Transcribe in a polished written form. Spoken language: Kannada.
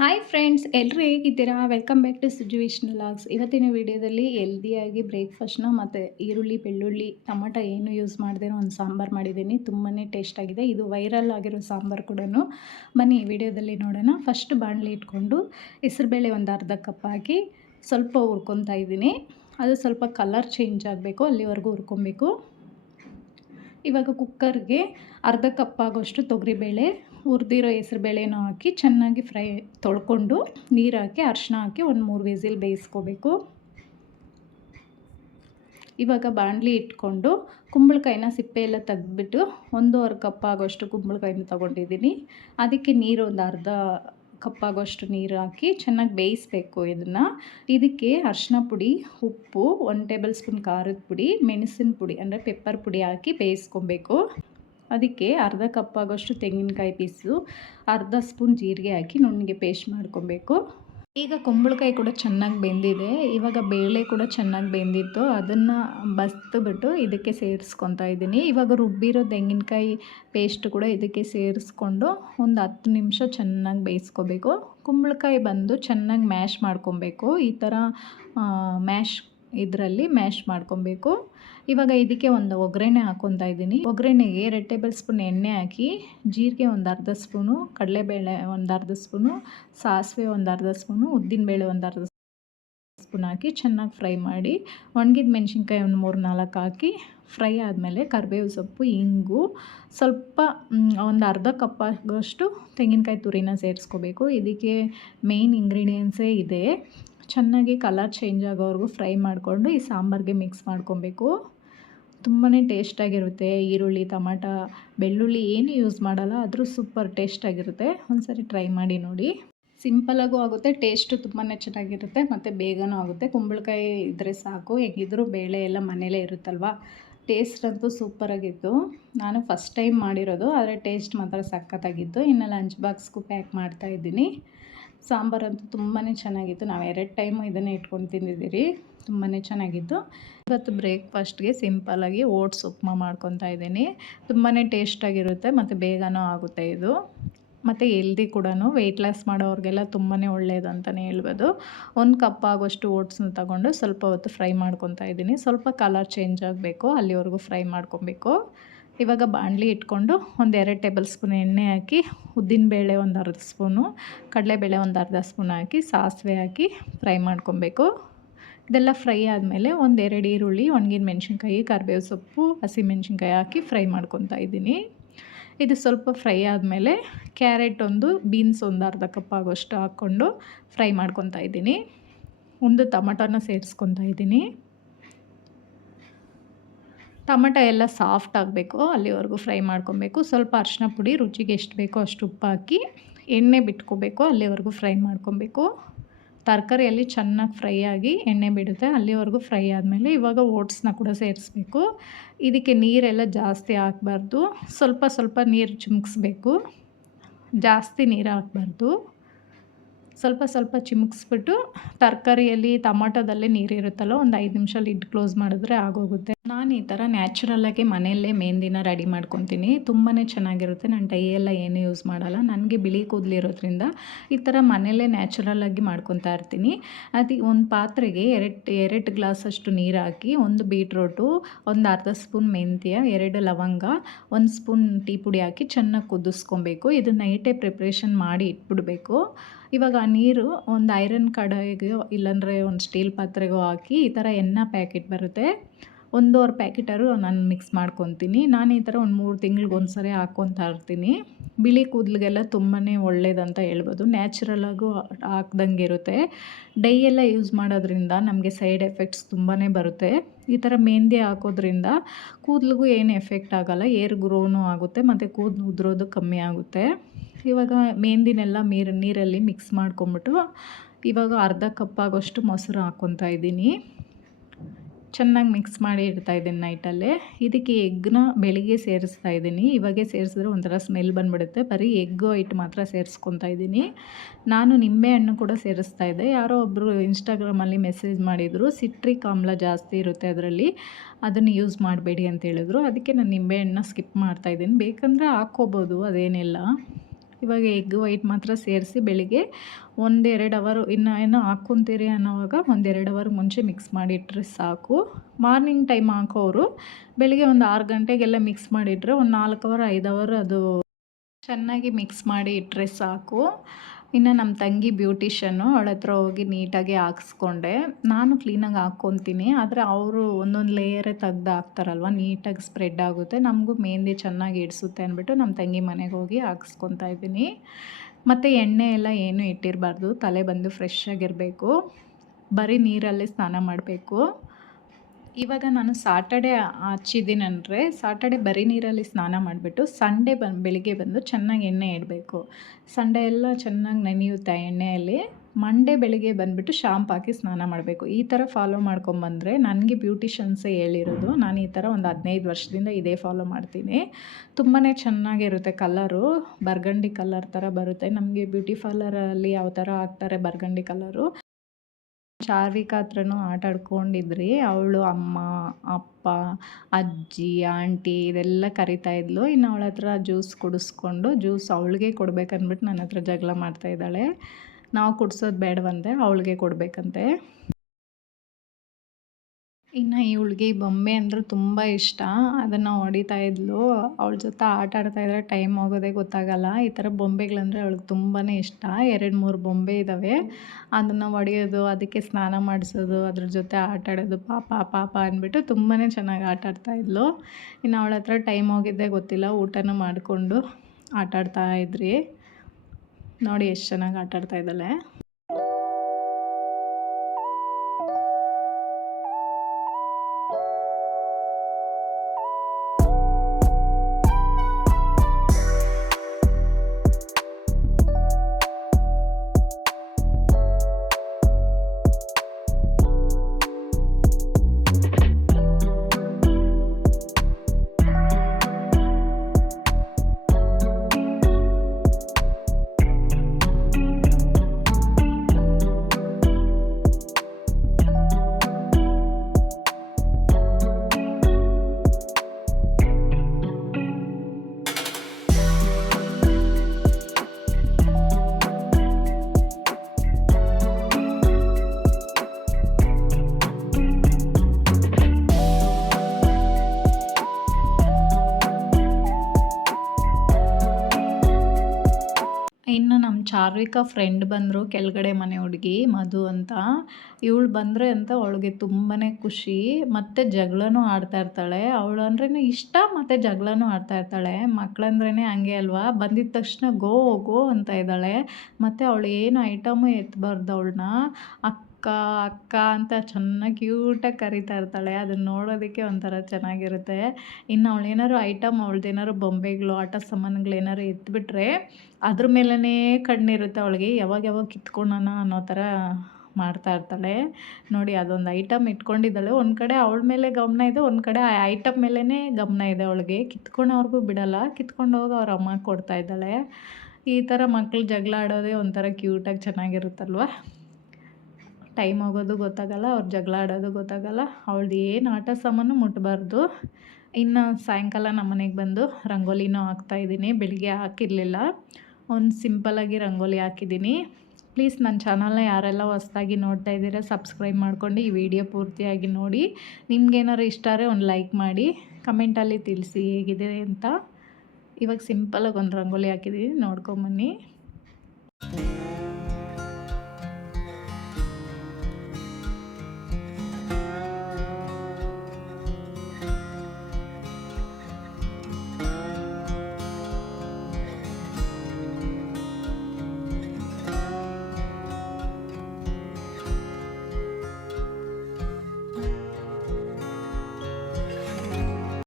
ಹಾಯ್ ಫ್ರೆಂಡ್ಸ್, ಎಲ್ಲರೂ ಹೇಗಿದ್ದೀರಾ? Welcome back to situation vlogs. ಇವತ್ತಿನ ವಿಡಿಯೋದಲ್ಲಿ ಹೆಲ್ದಿಯಾಗಿ ಬ್ರೇಕ್ಫಾಸ್ಟ್ನ ಮತ್ತು ಈರುಳ್ಳಿ, ಬೆಳ್ಳುಳ್ಳಿ, ಟೊಮಾಟೊ ಏನು ಯೂಸ್ ಮಾಡದೇನೋ ಒಂದು ಸಾಂಬಾರು ಮಾಡಿದ್ದೀನಿ. ತುಂಬಾ ಟೇಸ್ಟಾಗಿದೆ. ಇದು ವೈರಲ್ ಆಗಿರೋ ಸಾಂಬಾರು ಕೂಡ. ಬನ್ನಿ ಈ ವಿಡಿಯೋದಲ್ಲಿ ನೋಡೋಣ. ಫಸ್ಟ್ ಬಾಣಲಿ ಇಟ್ಕೊಂಡು ಹೆಸರುಬೇಳೆ ಒಂದು ಅರ್ಧ ಕಪ್ ಹಾಕಿ ಸ್ವಲ್ಪ ಹುರ್ಕೊತಾ ಇದ್ದೀನಿ. ಅದು ಸ್ವಲ್ಪ ಕಲರ್ ಚೇಂಜ್ ಆಗಬೇಕು, ಅಲ್ಲಿವರೆಗೂ ಹುರ್ಕೊಬೇಕು. ಇವಾಗ ಕುಕ್ಕರ್ಗೆ ಅರ್ಧ ಕಪ್ ಆಗೋಷ್ಟು ತೊಗರಿಬೇಳೆ, ಹುರಿದಿರೋ ಹೆಸರುಬೇಳೆನೂ ಹಾಕಿ ಚೆನ್ನಾಗಿ ತೊಳ್ಕೊಂಡು ನೀರು ಹಾಕಿ ಅರಿಶಿನ ಹಾಕಿ ಒಂದು 3 ವಿಸಿಲ್ ಬೇಯಿಸ್ಕೋಬೇಕು. ಇವಾಗ ಬಾಣಲಿ ಇಟ್ಕೊಂಡು ಕುಂಬಳಕಾಯಿನ ಸಿಪ್ಪೆ ಎಲ್ಲ ತೆಗೆದ್ಬಿಟ್ಟು 1.5 ಕಪ್ ಆಗೋಷ್ಟು ಕುಂಬಳಕಾಯಿನ ತೊಗೊಂಡಿದ್ದೀನಿ. ಅದಕ್ಕೆ ನೀರು ಒಂದು ಅರ್ಧ ಕಪ್ ಆಗೋಷ್ಟು ನೀರು ಹಾಕಿ ಚೆನ್ನಾಗಿ ಬೇಯಿಸಬೇಕು. ಇದಕ್ಕೆ ಅರಿಶಿನ ಪುಡಿ, ಉಪ್ಪು, 1 ಟೇಬಲ್ ಸ್ಪೂನ್ ಖಾರದ ಪುಡಿ, ಮೆಣಸಿನ ಪುಡಿ ಅಂದರೆ ಪೆಪ್ಪರ್ ಪುಡಿ ಹಾಕಿ ಬೇಯಿಸ್ಕೊಬೇಕು. ಅದಕ್ಕೆ ಅರ್ಧ ಕಪ್ ಆಗೋಷ್ಟು ತೆಂಗಿನಕಾಯಿ ಪೀಸು, ಅರ್ಧ ಸ್ಪೂನ್ ಜೀರಿಗೆ ಹಾಕಿ ನುಣ್ಣಗೆ ಪೇಸ್ಟ್ ಮಾಡ್ಕೊಬೇಕು. ಈಗ ಕುಂಬಳಕಾಯಿ ಕೂಡ ಚೆನ್ನಾಗಿ ಬೆಂದಿದೆ. ಇವಾಗ ಬೇಳೆ ಕೂಡ ಚೆನ್ನಾಗಿ ಬೆಂದಿತ್ತು, ಅದನ್ನು ಬಸ್ದುಬಿಟ್ಟು ಇದಕ್ಕೆ ಸೇರಿಸ್ಕೊತಾ ಇದ್ದೀನಿ. ಇವಾಗ ರುಬ್ಬಿರೋ ತೆಂಗಿನಕಾಯಿ ಪೇಸ್ಟ್ ಕೂಡ ಇದಕ್ಕೆ ಸೇರಿಸ್ಕೊಂಡು ಒಂದು 10 ನಿಮಿಷ ಚೆನ್ನಾಗಿ ಬೇಯಿಸ್ಕೋಬೇಕು. ಕುಂಬಳಕಾಯಿ ಬಂದು ಚೆನ್ನಾಗಿ ಮ್ಯಾಶ್ ಮಾಡ್ಕೊಬೇಕು. ಈ ಥರ ಇದರಲ್ಲಿ ಮ್ಯಾಶ್ ಮಾಡ್ಕೊಬೇಕು. ಇವಾಗ ಇದಕ್ಕೆ ಒಂದು ಒಗ್ಗರಣೆ ಹಾಕ್ಕೊತಾ ಇದ್ದೀನಿ. ಒಗ್ಗರಣೆಗೆ 2 ಟೇಬಲ್ ಸ್ಪೂನ್ ಎಣ್ಣೆ ಹಾಕಿ ಜೀರಿಗೆ ಒಂದು ಅರ್ಧ ಸ್ಪೂನು, ಕಡಲೆಬೇಳೆ ಒಂದು ಅರ್ಧ ಸ್ಪೂನು, ಸಾಸಿವೆ ಒಂದು ಅರ್ಧ ಸ್ಪೂನು, ಉದ್ದಿನಬೇಳೆ ಒಂದು ಅರ್ಧ ಸ್ಪೂನ್ ಹಾಕಿ ಚೆನ್ನಾಗಿ ಫ್ರೈ ಮಾಡಿ, ಒಣಗಿದ ಮೆಣಸಿನ್ಕಾಯಿ ಒಂದು 3-4 ಹಾಕಿ ಫ್ರೈ ಆದಮೇಲೆ ಕರಿಬೇವು ಸೊಪ್ಪು, ಇಂಗು, ಸ್ವಲ್ಪ ಒಂದು ಅರ್ಧ ಕಪ್ ಆಗೋಷ್ಟು ತೆಂಗಿನಕಾಯಿ ತುರಿನ ಸೇರಿಸ್ಕೋಬೇಕು. ಇದಕ್ಕೆ ಮೇಯ್ನ್ ಇಂಗ್ರೀಡಿಯೆಂಟ್ಸೇ ಇದೆ. ಚೆನ್ನಾಗಿ ಕಲರ್ ಚೇಂಜ್ ಆಗೋವರೆಗೂ ಫ್ರೈ ಮಾಡಿಕೊಂಡು ಈ ಸಾಂಬಾರಿಗೆ ಮಿಕ್ಸ್ ಮಾಡ್ಕೊಬೇಕು. ತುಂಬಾ ಟೇಸ್ಟಾಗಿರುತ್ತೆ. ಈರುಳ್ಳಿ, ಟೊಮಾಟೊ, ಬೆಳ್ಳುಳ್ಳಿ ಏನು ಯೂಸ್ ಮಾಡಲ್ಲ, ಆದರೂ ಸೂಪರ್ ಟೇಸ್ಟಾಗಿರುತ್ತೆ. ಒಂದ್ಸರಿ ಟ್ರೈ ಮಾಡಿ ನೋಡಿ. ಸಿಂಪಲಾಗೂ ಆಗುತ್ತೆ, ಟೇಸ್ಟು ತುಂಬಾ ಚೆನ್ನಾಗಿರುತ್ತೆ ಮತ್ತು ಬೇಗನೂ ಆಗುತ್ತೆ. ಕುಂಬಳಕಾಯಿ ಇದ್ದರೆ ಸಾಕು, ಹೇಗಿದ್ದರೂ ಬೇಳೆ ಎಲ್ಲ ಮನೇಲೇ ಇರುತ್ತಲ್ವ. ಟೇಸ್ಟ್ ಅಂತೂ ಸೂಪರಾಗಿತ್ತು. ನಾನು ಫಸ್ಟ್ ಟೈಮ್ ಮಾಡಿರೋದು, ಆದರೆ ಟೇಸ್ಟ್ ಮಾತ್ರ ಸಖತ್ತಾಗಿತ್ತು. ಇನ್ನು ಲಂಚ್ ಬಾಕ್ಸ್ಗೂ ಪ್ಯಾಕ್ ಮಾಡ್ತಾಯಿದ್ದೀನಿ. ಸಾಂಬಾರಂತೂ ತುಂಬಾ ಚೆನ್ನಾಗಿತ್ತು. ನಾವು 2 ಟೈಮು ಇದನ್ನೇ ಇಟ್ಕೊಂಡು ತಿಂದಿದ್ದೀರಿ. ತುಂಬಾ ಚೆನ್ನಾಗಿತ್ತು. ಇವತ್ತು ಬ್ರೇಕ್ಫಾಸ್ಟ್ಗೆ ಸಿಂಪಲಾಗಿ ಓಟ್ಸ್ ಉಪ್ಮಾ ಮಾಡ್ಕೊತಾ ಇದ್ದೀನಿ. ತುಂಬಾ ಟೇಸ್ಟಾಗಿರುತ್ತೆ ಮತ್ತು ಬೇಗನೂ ಆಗುತ್ತೆ ಇದು. ಮತ್ತು ಹೆಲ್ದಿ ಕೂಡ, ವೆಯ್ಟ್ ಲಾಸ್ ಮಾಡೋರಿಗೆಲ್ಲ ತುಂಬಾ ಒಳ್ಳೆಯದು ಅಂತಲೇ ಹೇಳ್ಬೋದು. 1 ಕಪ್ ಆಗೋಷ್ಟು ಓಟ್ಸ್ನ ತಗೊಂಡು ಸ್ವಲ್ಪ ಹೊತ್ತು ಫ್ರೈ ಮಾಡ್ಕೊತಾ ಇದ್ದೀನಿ. ಸ್ವಲ್ಪ ಕಲರ್ ಚೇಂಜ್ ಆಗಬೇಕು, ಅಲ್ಲಿವರೆಗೂ ಫ್ರೈ ಮಾಡ್ಕೊಬೇಕು. ಇವಾಗ ಬಾಣಲಿ ಇಟ್ಕೊಂಡು ಒಂದು 2 ಟೇಬಲ್ ಸ್ಪೂನ್ ಎಣ್ಣೆ ಹಾಕಿ ಉದ್ದಿನಬೇಳೆ ಒಂದು ಅರ್ಧ ಸ್ಪೂನು, ಕಡಲೆಬೇಳೆ ಒಂದು ಅರ್ಧ ಸ್ಪೂನ್ ಹಾಕಿ ಸಾಸಿವೆ ಹಾಕಿ ಫ್ರೈ ಮಾಡ್ಕೊಬೇಕು. ಇದೆಲ್ಲ ಫ್ರೈ ಆದಮೇಲೆ 1-2 ಈರುಳ್ಳಿ, ಒಣಗಿದ ಮೆಣಸಿನ್ಕಾಯಿ, ಕರಿಬೇವು ಸೊಪ್ಪು, ಹಸಿಮೆಣ್ಸಿನ್ಕಾಯಿ ಹಾಕಿ ಫ್ರೈ ಮಾಡ್ಕೊತಾ ಇದ್ದೀನಿ. ಇದು ಸ್ವಲ್ಪ ಫ್ರೈ ಆದಮೇಲೆ ಕ್ಯಾರೆಟ್ ಒಂದು, ಬೀನ್ಸ್ ಒಂದು ಅರ್ಧ ಕಪ್ ಆಗೋಷ್ಟು ಹಾಕ್ಕೊಂಡು ಫ್ರೈ ಮಾಡ್ಕೊತಾ ಇದ್ದೀನಿ. ಒಂದು ಟೊಮಟೊನ ಸೇರಿಸ್ಕೊತಾ ಇದ್ದೀನಿ. ಟೊಮಟೊ ಎಲ್ಲ ಸಾಫ್ಟ್ ಆಗಬೇಕು, ಅಲ್ಲಿವರೆಗೂ ಫ್ರೈ ಮಾಡ್ಕೊಬೇಕು. ಸ್ವಲ್ಪ ಅರಿಶಿನ ಪುಡಿ, ರುಚಿಗೆ ಎಷ್ಟು ಬೇಕೋ ಅಷ್ಟು ಉಪ್ಪು ಹಾಕಿ ಎಣ್ಣೆ ಬಿಟ್ಕೋಬೇಕು, ಅಲ್ಲಿವರೆಗೂ ಫ್ರೈ ಮಾಡ್ಕೊಬೇಕು. ತರಕಾರಿಯಲ್ಲಿ ಚೆನ್ನಾಗಿ ಫ್ರೈ ಆಗಿ ಎಣ್ಣೆ ಬಿಡುತ್ತೆ, ಅಲ್ಲಿವರೆಗೂ ಫ್ರೈ ಆದಮೇಲೆ ಇವಾಗ ಓಟ್ಸ್ನ ಕೂಡ ಸೇರಿಸ್ಬೇಕು. ಇದಕ್ಕೆ ನೀರೆಲ್ಲ ಜಾಸ್ತಿ ಹಾಕಬಾರ್ದು, ಸ್ವಲ್ಪ ಸ್ವಲ್ಪ ನೀರು ಚಿಮುಕಿಸ್ಬೇಕು, ಜಾಸ್ತಿ ನೀರು ಹಾಕಬಾರ್ದು. ಸ್ವಲ್ಪ ಸ್ವಲ್ಪ ಚಿಮುಕಿಸ್ಬಿಟ್ಟು ತರಕಾರಿಯಲ್ಲಿ ಟೊಮಾಟೊದಲ್ಲೇ ನೀರಿರುತ್ತಲ್ಲ, ಒಂದು 5 ನಿಮಿಷ ಲಿಡ್ ಕ್ಲೋಸ್ ಮಾಡಿದ್ರೆ ಆಗೋಗುತ್ತೆ. ನಾನು ಈ ಥರ ನ್ಯಾಚುರಲಾಗಿ ಮನೆಯಲ್ಲೇ ಮೆಹಂದಿನ ರೆಡಿ ಮಾಡ್ಕೊತೀನಿ. ತುಂಬಾ ಚೆನ್ನಾಗಿರುತ್ತೆ. ನಾನು ಡೈ ಎಲ್ಲ ಏನೂ ಯೂಸ್ ಮಾಡಲ್ಲ. ನನಗೆ ಬಿಳಿ ಕೂದಲಿರೋದ್ರಿಂದ ಈ ಥರ ಮನೆಯಲ್ಲೇ ನ್ಯಾಚುರಲಾಗಿ ಮಾಡ್ಕೊತಾ ಇರ್ತೀನಿ. ಒಂದು ಪಾತ್ರೆಗೆ 2 ಗ್ಲಾಸಷ್ಟು ನೀರು ಹಾಕಿ, 1 ಬೀಟ್ರೋಟು, ಒಂದು ಅರ್ಧ ಸ್ಪೂನ್ ಮೆಂತ್ಯ, 2 ಲವಂಗ, 1 ಸ್ಪೂನ್ ಟೀ ಪುಡಿ ಹಾಕಿ ಚೆನ್ನಾಗಿ ಕುದಿಸ್ಕೊಬೇಕು. ಇದು ನೈಟೇ ಪ್ರಿಪ್ರೇಷನ್ ಮಾಡಿ ಇಟ್ಬಿಡಬೇಕು. ಇವಾಗ ಆ ನೀರು ಒಂದು ಐರನ್ ಕಡಾಯಿಗೋ ಇಲ್ಲಾಂದರೆ ಒಂದು ಸ್ಟೀಲ್ ಪಾತ್ರೆಗೋ ಹಾಕಿ, ಈ ಥರ ಎಣ್ಣೆ ಪ್ಯಾಕೆಟ್ ಬರುತ್ತೆ, 1.5 ಪ್ಯಾಕೆಟಾದ್ರು ನಾನು ಮಿಕ್ಸ್ ಮಾಡ್ಕೊತೀನಿ. ನಾನು ಈ ಥರ ಒಂದು 3 ತಿಂಗ್ಳಿಗೆ ಒಂದ್ಸರಿ ಹಾಕ್ಕೊತಾ ಇರ್ತೀನಿ. ಬಿಳಿ ಕೂದಲಿಗೆಲ್ಲ ತುಂಬಾ ಒಳ್ಳೇದಂತ ಹೇಳ್ಬೋದು. ನ್ಯಾಚುರಲಾಗೂ ಹಾಕ್ದಂಗೆ ಇರುತ್ತೆ. ಡೈ ಎಲ್ಲ ಯೂಸ್ ಮಾಡೋದ್ರಿಂದ ನಮಗೆ ಸೈಡ್ ಎಫೆಕ್ಟ್ಸ್ ತುಂಬಾ ಬರುತ್ತೆ. ಈ ಥರ ಮೆಹಂದಿ ಹಾಕೋದ್ರಿಂದ ಕೂದಲಿಗೂ ಏನು ಎಫೆಕ್ಟ್ ಆಗೋಲ್ಲ, ಏರ್ ಗ್ರೋನೂ ಆಗುತ್ತೆ ಮತ್ತು ಕೂದಲು ಉದುರೋದು ಕಮ್ಮಿ ಆಗುತ್ತೆ. ಇವಾಗ ಮೆಹಂದಿನೆಲ್ಲ ನೀರಲ್ಲಿ ಮಿಕ್ಸ್ ಮಾಡ್ಕೊಂಬಿಟ್ಟು ಇವಾಗ ಅರ್ಧ ಕಪ್ ಆಗೋಷ್ಟು ಮೊಸರು ಹಾಕ್ಕೊತಾ ಇದ್ದೀನಿ. ಚೆನ್ನಾಗಿ ಮಿಕ್ಸ್ ಮಾಡಿ ಇಡ್ತಾಯಿದ್ದೀನಿ ನೈಟಲ್ಲೇ. ಇದಕ್ಕೆ ಎಗ್ನ ಬೆಳಿಗ್ಗೆ ಸೇರಿಸ್ತಾ ಇದ್ದೀನಿ. ಇವಾಗೆ ಸೇರಿಸಿದ್ರೆ ಒಂಥರ ಸ್ಮೆಲ್ ಬಂದುಬಿಡುತ್ತೆ. ಬರೀ ಎಗ್ ವೈಟ್ ಮಾತ್ರ ಸೇರಿಸ್ಕೊತಾ ಇದ್ದೀನಿ. ನಾನು ನಿಂಬೆಹಣ್ಣು ಕೂಡ ಸೇರಿಸ್ತಾ ಇದ್ದೆ. ಯಾರೋ ಒಬ್ಬರು ಇನ್ಸ್ಟಾಗ್ರಾಮಲ್ಲಿ ಮೆಸೇಜ್ ಮಾಡಿದರು, ಸಿಟ್ರಿಕ್ ಆಮ್ಲ ಜಾಸ್ತಿ ಇರುತ್ತೆ ಅದರಲ್ಲಿ, ಅದನ್ನು ಯೂಸ್ ಮಾಡಬೇಡಿ ಅಂತ ಹೇಳಿದ್ರು. ಅದಕ್ಕೆ ನಾನು ನಿಂಬೆಹಣ್ಣನ್ನ ಸ್ಕಿಪ್ ಮಾಡ್ತಾಯಿದ್ದೀನಿ. ಬೇಕಂದರೆ ಹಾಕ್ಕೋಬೋದು, ಅದೇನಿಲ್ಲ. ಇವಾಗ ಎಗ್ ವೈಟ್ ಮಾತ್ರ ಸೇರಿಸಿ ಬೆಳಿಗ್ಗೆ 1-2 ಅವರು ಏನೋ ಹಾಕ್ಕೊತೀರಿ ಅನ್ನೋವಾಗ 1-2 ಅವರ್ ಮುಂಚೆ ಮಿಕ್ಸ್ ಮಾಡಿಟ್ರೆ ಸಾಕು. ಮಾರ್ನಿಂಗ್ ಟೈಮ್ ಹಾಕೋರು ಬೆಳಿಗ್ಗೆ ಒಂದು 6 ಗಂಟೆಗೆಲ್ಲ ಮಿಕ್ಸ್ ಮಾಡಿಟ್ರೆ ಒಂದು 4 ಅವರ್ 5 ಅವರ್ ಅದು ಚೆನ್ನಾಗಿ ಮಿಕ್ಸ್ ಮಾಡಿ ಇಟ್ಟರೆ ಸಾಕು. ಇನ್ನು ನಮ್ಮ ತಂಗಿ ಬ್ಯೂಟಿಷನ್ನು ಅವಳ ಹತ್ರ ಹೋಗಿ ನೀಟಾಗಿ ಹಾಕ್ಸ್ಕೊಂಡೆ. ನಾನು ಕ್ಲೀನಾಗಿ ಹಾಕ್ಕೊತೀನಿ, ಆದರೆ ಅವರು ಒಂದೊಂದು ಲೇಯರೇ ತೆಗ್ದು ಹಾಕ್ತಾರಲ್ವ, ನೀಟಾಗಿ ಸ್ಪ್ರೆಡ್ ಆಗುತ್ತೆ, ನಮಗೂ ಮೆಹಂದಿ ಚೆನ್ನಾಗಿ ಇಡಿಸುತ್ತೆ ಅಂದ್ಬಿಟ್ಟು ನಮ್ಮ ತಂಗಿ ಮನೆಗೆ ಹೋಗಿ ಹಾಕ್ಸ್ಕೊತಾ ಇದ್ದೀನಿ. ಮತ್ತು ಎಣ್ಣೆ ಎಲ್ಲ ಏನೂ ಇಟ್ಟಿರಬಾರ್ದು, ತಲೆ ಬಂದು ಫ್ರೆಶ್ ಆಗಿರಬೇಕು, ಬರೀ ನೀರಲ್ಲೇ ಸ್ನಾನ ಮಾಡಬೇಕು. ಇವಾಗ ನಾನು ಸಾಟರ್ಡೆ ಹಚ್ಚಿದ್ದೀನಂದರೆ ಸಾಟರ್ಡೆ ಬರೀ ನೀರಲ್ಲಿ ಸ್ನಾನ ಮಾಡಿಬಿಟ್ಟು ಸಂಡೇ ಬೆಳಿಗ್ಗೆ ಬಂದು ಚೆನ್ನಾಗಿ ಎಣ್ಣೆ ಇಡಬೇಕು. ಸಂಡೇ ಎಲ್ಲ ಚೆನ್ನಾಗಿ ನೆನೆಯುತ್ತೆ ಎಣ್ಣೆಯಲ್ಲಿ. ಮಂಡೇ ಬೆಳಿಗ್ಗೆ ಬಂದುಬಿಟ್ಟು ಶಾಂಪು ಹಾಕಿ ಸ್ನಾನ ಮಾಡಬೇಕು. ಈ ಥರ ಫಾಲೋ ಮಾಡ್ಕೊಂಬಂದರೆ ನನಗೆ ಬ್ಯೂಟಿಷನ್ಸೇ ಹೇಳಿರೋದು. ನಾನು ಈ ಥರ ಒಂದು 15 ವರ್ಷದಿಂದ ಇದೇ ಫಾಲೋ ಮಾಡ್ತೀನಿ. ತುಂಬಾ ಚೆನ್ನಾಗಿರುತ್ತೆ, ಕಲರು ಬರ್ಗಂಡಿ ಕಲರ್ ಥರ ಬರುತ್ತೆ. ನಮಗೆ ಬ್ಯೂಟಿ ಪಾರ್ಲರಲ್ಲಿ ಯಾವ ಥರ ಹಾಕ್ತಾರೆ ಬರ್ಗಂಡಿ ಕಲರು. ಚಾರ್ವಿಕ ಹತ್ರನೂ ಆಟ ಆಡ್ಕೊಂಡಿದ್ರಿ. ಅವಳು ಅಮ್ಮ, ಅಪ್ಪ, ಅಜ್ಜಿ, ಆಂಟಿ ಇದೆಲ್ಲ ಕರಿತಾ ಇದ್ಲು. ಇನ್ನು ಅವಳ ಹತ್ರ ಜ್ಯೂಸ್ ಕುಡಿಸ್ಕೊಂಡು ಜ್ಯೂಸ್ ಅವಳಿಗೆ ಕೊಡ್ಬೇಕಂದ್ಬಿಟ್ಟು ನನ್ನ ಹತ್ರ ಜಗಳ ಮಾಡ್ತಾಯಿದ್ದಾಳೆ. ನಾವು ಕುಡ್ಸೋದು ಬೇಡವಂತೆ, ಅವಳಿಗೆ ಕೊಡಬೇಕಂತೆ. ಇನ್ನು ಇವಳಿಗೆ ಈ ಬೊಂಬೆ ಅಂದರೆ ತುಂಬ ಇಷ್ಟ. ಅದನ್ನು ಹೊಡಿತಾ ಇದ್ಲು. ಅವಳ ಜೊತೆ ಆಟ ಆಡ್ತಾಯಿದ್ರೆ ಟೈಮ್ ಹೋಗೋದೇ ಗೊತ್ತಾಗಲ್ಲ. ಈ ಥರ ಬೊಂಬೆಗಳಂದರೆ ಅವಳಿಗೆ ತುಂಬಾ ಇಷ್ಟ. 2-3 ಬೊಂಬೆ ಇದ್ದಾವೆ. ಅದನ್ನು ಹೊಡೆಯೋದು, ಅದಕ್ಕೆ ಸ್ನಾನ ಮಾಡಿಸೋದು, ಅದ್ರ ಜೊತೆ ಆಟ ಆಡೋದು, ಪಾಪ ಪಾಪ ಅಂದ್ಬಿಟ್ಟು ತುಂಬಾ ಚೆನ್ನಾಗಿ ಆಟ ಆಡ್ತಾಯಿದ್ಲು. ಇನ್ನು ಅವಳ ಹತ್ರ ಟೈಮ್ ಹೋಗಿದ್ದೇ ಗೊತ್ತಿಲ್ಲ. ಊಟನೂ ಮಾಡಿಕೊಂಡು ಆಟ ಆಡ್ತಾ ಇದ್ರಿ. ನೋಡಿ ಎಷ್ಟು ಚೆನ್ನಾಗಿ ಆಟ ಆಡ್ತಾ ಇದ್ದಾಳೆ. ಇನ್ನು ನಮ್ಮ ಚಾರ್ವಿಕಾ ಫ್ರೆಂಡ್ ಬಂದರು, ಕೆಳಗಡೆ ಮನೆ ಹುಡುಗಿ ಮಧು ಅಂತ. ಇವಳು ಬಂದರೆ ಅಂತ ಅವಳಿಗೆ ತುಂಬಾ ಖುಷಿ. ಮತ್ತು ಜಗಳನೂ ಆಡ್ತಾ ಇರ್ತಾಳೆ. ಅವಳು ಅಂದ್ರೇ ಇಷ್ಟ, ಮತ್ತು ಜಗಳನೂ ಆಡ್ತಾ ಇರ್ತಾಳೆ. ಮಕ್ಕಳಂದ್ರೇ ಹಂಗೆ ಅಲ್ವಾ, ಬಂದಿದ್ದ ತಕ್ಷಣ ಗೋ ಗೋ ಅಂತ ಇದ್ದಾಳೆ. ಮತ್ತು ಅವಳು ಏನು ಐಟಮು ಎತ್ತಬಾರ್ದು, ಅವಳನ್ನ ಅಕ್ಕ ಅಕ್ಕ ಅಂತ ಚೆನ್ನಾಗಿ ಕ್ಯೂಟಾಗಿ ಕರಿತಾ ಇರ್ತಾಳೆ. ಅದನ್ನು ನೋಡೋದಕ್ಕೆ ಒಂಥರ ಚೆನ್ನಾಗಿರುತ್ತೆ. ಇನ್ನು ಅವಳೇನಾದ್ರು ಐಟಮ್, ಅವಳದ್ದೇನಾದ್ರು ಬೊಂಬೆಗಳು, ಆಟ ಸಾಮಾನುಗಳು ಏನಾದ್ರು ಎತ್ಬಿಟ್ರೆ ಅದ್ರ ಮೇಲೇ ಕಣ್ಣಿರುತ್ತೆ ಅವಳಿಗೆ. ಯಾವಾಗ ಕಿತ್ಕೊಳ್ಳೋಣ ಅನ್ನೋ ಥರ ಮಾಡ್ತಾ ಇರ್ತಾಳೆ. ನೋಡಿ, ಅದೊಂದು ಐಟಮ್ ಇಟ್ಕೊಂಡಿದ್ದಾಳೆ. ಒಂದು ಕಡೆ ಅವಳ ಮೇಲೆ ಗಮನ ಇದೆ, ಒಂದು ಕಡೆ ಆ ಐಟಮ್ ಮೇಲೇ ಗಮನ ಇದೆ ಅವಳಿಗೆ. ಕಿತ್ಕೊಳ್ಳೋವರೆಗೂ ಬಿಡಲ್ಲ, ಕಿತ್ಕೊಂಡು ಹೋಗಿ ಅವ್ರ ಅಮ್ಮಗೆ ಕೊಡ್ತಾ ಇದ್ದಾಳೆ. ಈ ಥರ ಮಕ್ಕಳು ಜಗಳ ಆಡೋದೇ ಒಂಥರ ಕ್ಯೂಟಾಗಿ ಚೆನ್ನಾಗಿರುತ್ತಲ್ವ. ಟೈಮ್ ಹೋಗೋದು ಗೊತ್ತಾಗಲ್ಲ, ಅವ್ರು ಜಗಳ ಆಡೋದು ಗೊತ್ತಾಗಲ್ಲ. ಅವಳದು ಏನು ಆಟ ಸಾಮಾನು ಮುಟ್ಟಬಾರ್ದು. ಇನ್ನು ಸಾಯಂಕಾಲ ನಮ್ಮ ಮನೆಗೆ ಬಂದು ರಂಗೋಲಿನೂ ಹಾಕ್ತಾಯಿದ್ದೀನಿ. ಬೆಳಿಗ್ಗೆ ಹಾಕಿರಲಿಲ್ಲ, ಒಂದು ಸಿಂಪಲ್ಲಾಗಿ ರಂಗೋಲಿ ಹಾಕಿದ್ದೀನಿ. ಪ್ಲೀಸ್ ನನ್ನ ಚಾನಲ್ನ ಯಾರೆಲ್ಲ ಹೊಸ್ದಾಗಿ ನೋಡ್ತಾ ಇದ್ದೀರಾ ಸಬ್ಸ್ಕ್ರೈಬ್ ಮಾಡ್ಕೊಂಡು ಈ ವಿಡಿಯೋ ಪೂರ್ತಿಯಾಗಿ ನೋಡಿ. ನಿಮ್ಗೇನಾದ್ರು ಇಷ್ಟ ಆದರೆ ಒಂದು ಲೈಕ್ ಮಾಡಿ, ಕಮೆಂಟಲ್ಲಿ ತಿಳಿಸಿ ಹೇಗಿದೆ ಅಂತ. ಇವಾಗ ಸಿಂಪಲಾಗಿ ಒಂದು ರಂಗೋಲಿ ಹಾಕಿದ್ದೀನಿ, ನೋಡ್ಕೊಂಬನ್ನಿ.